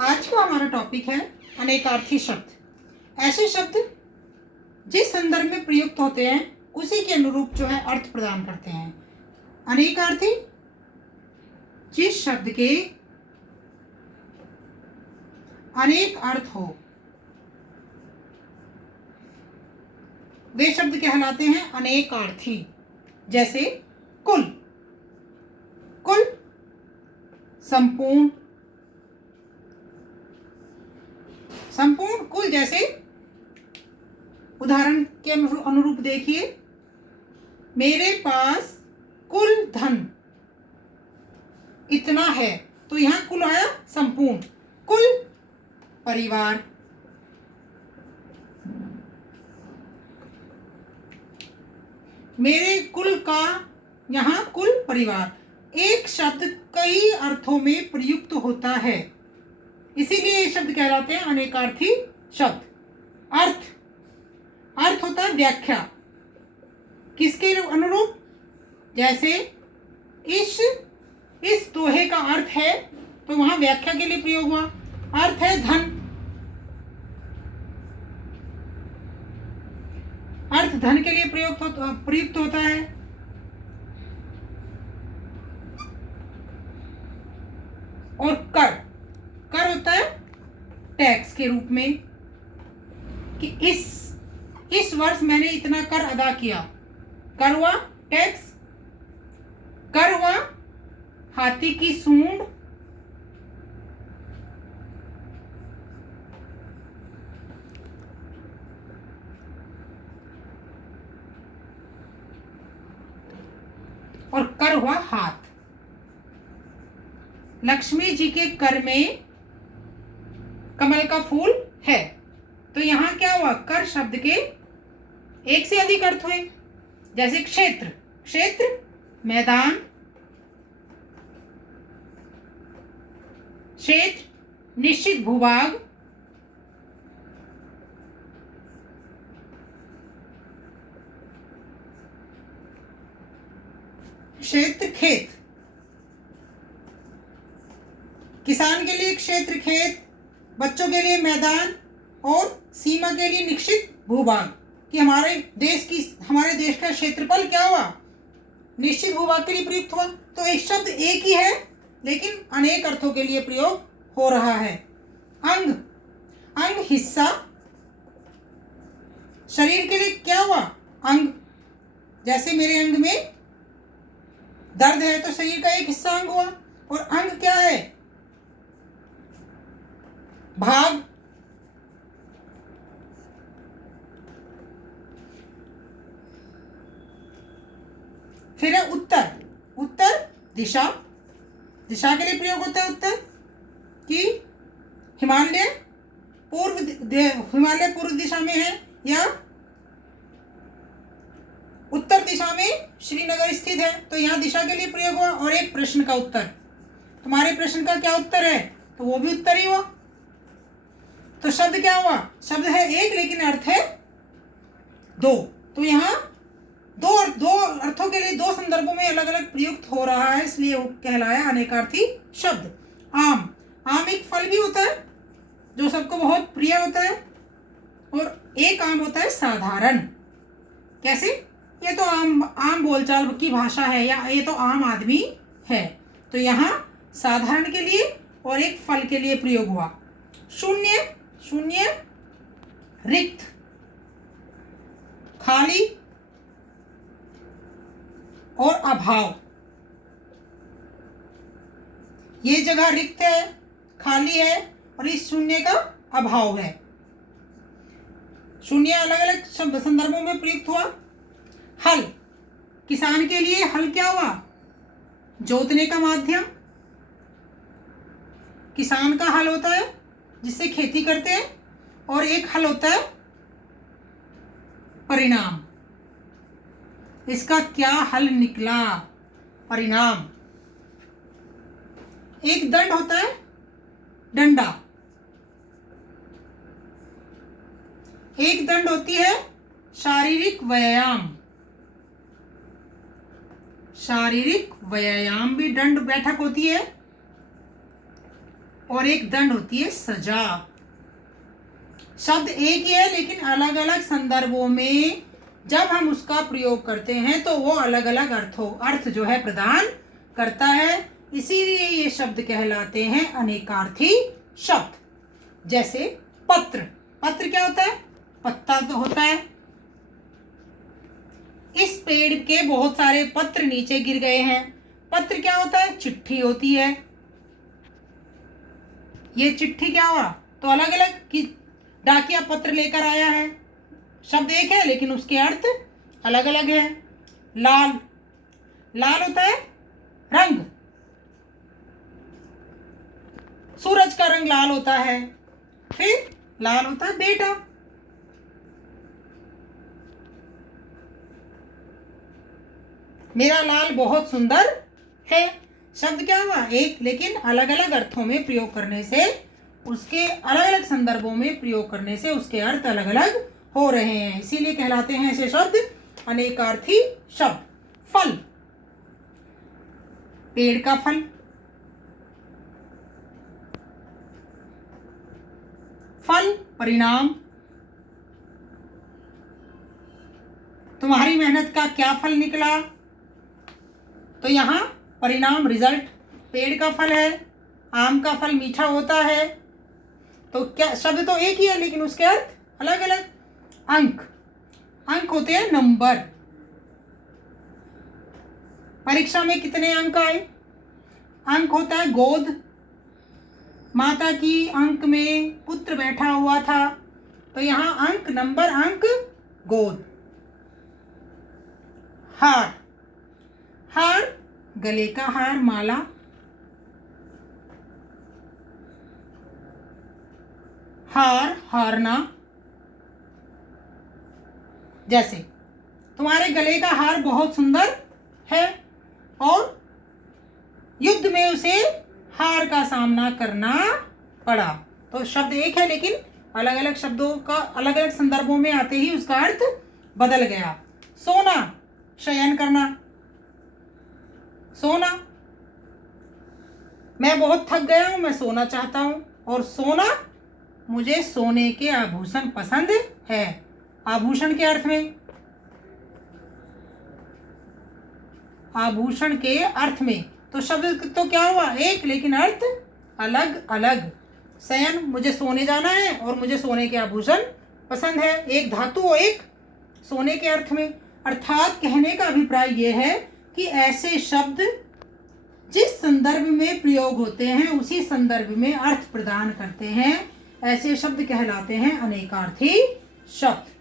आज का हमारा टॉपिक है अनेकार्थी शब्द। ऐसे शब्द जिस संदर्भ में प्रयुक्त होते हैं उसी के अनुरूप जो है अर्थ प्रदान करते हैं। अनेकार्थी जिस शब्द के अनेक अर्थ हो वे शब्द कहलाते हैं अनेकार्थी। जैसे कुल, कुल संपूर्ण, संपूर्ण कुल। जैसे उदाहरण के अनुरूप देखिए, मेरे पास कुल धन इतना है, तो यहां कुल आया संपूर्ण। कुल परिवार, मेरे कुल का, यहां कुल परिवार। एक शब्द कई अर्थों में प्रयुक्त होता है, इसीलिए ये शब्द कहलाते हैं अनेकार्थी शब्द। अर्थ, अर्थ होता है व्याख्या, किसके अनुरूप? जैसे इस दोहे का अर्थ है, तो वहां व्याख्या के लिए प्रयोग हुआ। अर्थ है धन, अर्थ धन के लिए प्रयुक्त होता है। और कर, कर होता है टैक्स के रूप में, कि इस वर्ष मैंने इतना कर अदा किया। कर हुआ टैक्स, कर हुआ हाथी की सूंड, और कर हुआ हाथ। लक्ष्मी जी के कर में कमल का फूल है, तो यहां क्या हुआ? कर शब्द के एक से अधिक अर्थ हुए। जैसे क्षेत्र, क्षेत्र मैदान, क्षेत्र निश्चित भूभाग, क्षेत्र खेत, किसान के लिए क्षेत्र खेत, बच्चों के लिए मैदान, और सीमा के लिए निश्चित भूभाग, कि हमारे देश का क्षेत्रफल क्या हुआ? निश्चित भूभाग के लिए प्रयुक्त हुआ। तो एक शब्द एक ही है लेकिन अनेक अर्थों के लिए प्रयोग हो रहा है। अंग, अंग हिस्सा, शरीर के लिए क्या हुआ? अंग। जैसे मेरे अंग में दर्द है, तो शरीर का एक हिस्सा अंग हुआ। और अंग क्या है? भाग। फिर है उत्तर, उत्तर दिशा, दिशा के लिए प्रयोग होता है उत्तर, कि हिमालय पूर्व दिशा में है, या उत्तर दिशा में श्रीनगर स्थित है, तो यहाँ दिशा के लिए प्रयोग हुआ। और एक प्रश्न का उत्तर, तुम्हारे प्रश्न का क्या उत्तर है? तो वो भी उत्तर ही हुआ। तो शब्द क्या हुआ? शब्द है एक लेकिन अर्थ है दो। तो यहाँ दो अर्थों के लिए दो संदर्भों में अलग अलग प्रयुक्त हो रहा है, इसलिए वो कहलाया अनेकार्थी शब्द। आम, आम एक फल भी होता है जो सबको बहुत प्रिय होता है। और एक आम होता है साधारण। कैसे? ये तो आम बोलचाल की भाषा है, या ये तो आम आदमी है। तो यहाँ साधारण के लिए और एक फल के लिए प्रयोग हुआ। शून्य, शून्य रिक्त, खाली, और अभाव। ये जगह रिक्त है, खाली है, और इस शून्य का अभाव है। शून्य अलग अलग संदर्भों में प्रयुक्त हुआ। हल, किसान के लिए हल क्या हुआ? जोतने का माध्यम। किसान का हल होता है जिससे खेती करते हैं, और एक हल होता है परिणाम। इसका क्या हल निकला? परिणाम। एक दंड होता है डंडा, एक दंड होती है शारीरिक व्यायाम। शारीरिक व्यायाम भी दंड बैठक होती है। और एक दंड होती है सजा। शब्द एक ही है लेकिन अलग अलग संदर्भों में जब हम उसका प्रयोग करते हैं तो वो अलग अलग अर्थ जो है प्रदान करता है। इसीलिए ये शब्द कहलाते हैं अनेकार्थी शब्द। जैसे पत्र, पत्र क्या होता है? पत्ता तो होता है। इस पेड़ के बहुत सारे पत्र नीचे गिर गए हैं। पत्र क्या होता है? चिट्ठी होती है। ये चिट्ठी क्या हुआ? तो अलग अलग की डाकिया पत्र लेकर आया है। शब्द एक है लेकिन उसके अर्थ अलग अलग है। लाल, लाल होता है रंग, सूरज का रंग लाल होता है। फिर लाल होता है बेटा। मेरा लाल बहुत सुंदर है। शब्द क्या हुआ? एक, लेकिन अलग अलग अर्थों में प्रयोग करने से, उसके अलग अलग संदर्भों में प्रयोग करने से उसके अर्थ अलग अलग हो रहे हैं। इसीलिए कहलाते हैं ऐसे शब्द अनेकार्थी शब्द। फल, पेड़ का फल, फल परिणाम। तुम्हारी मेहनत का क्या फल निकला? तो यहाँ परिणाम, रिजल्ट। पेड़ का फल है, आम का फल मीठा होता है। तो क्या शब्द तो एक ही है लेकिन उसके अर्थ अलग अलग। अंक, अंक होते हैं नंबर। परीक्षा में कितने अंक आए? अंक होता है गोद। माता की अंक में पुत्र बैठा हुआ था। तो यहाँ अंक, नंबर, अंक, गोद। हार, हार गले का हार, माला। हार, हारना। जैसे तुम्हारे गले का हार बहुत सुंदर है और युद्ध में उसे हार का सामना करना पड़ा। तो शब्द एक है लेकिन अलग अलग शब्दों का अलग अलग संदर्भों में आते ही उसका अर्थ बदल गया। सोना, शयन करना, सोना। मैं बहुत थक गया हूं, मैं सोना चाहता हूं। और सोना, मुझे सोने के आभूषण पसंद है। आभूषण के अर्थ में, आभूषण के अर्थ में। तो शब्द तो क्या हुआ? एक, लेकिन अर्थ अलग अलग। शयन, मुझे सोने जाना है और मुझे सोने के आभूषण पसंद है। एक धातु और एक सोने के अर्थ में। अर्थात कहने का अभिप्राय यह है कि ऐसे शब्द जिस संदर्भ में प्रयोग होते हैं उसी संदर्भ में अर्थ प्रदान करते हैं। ऐसे शब्द कहलाते हैं अनेकार्थी शब्द।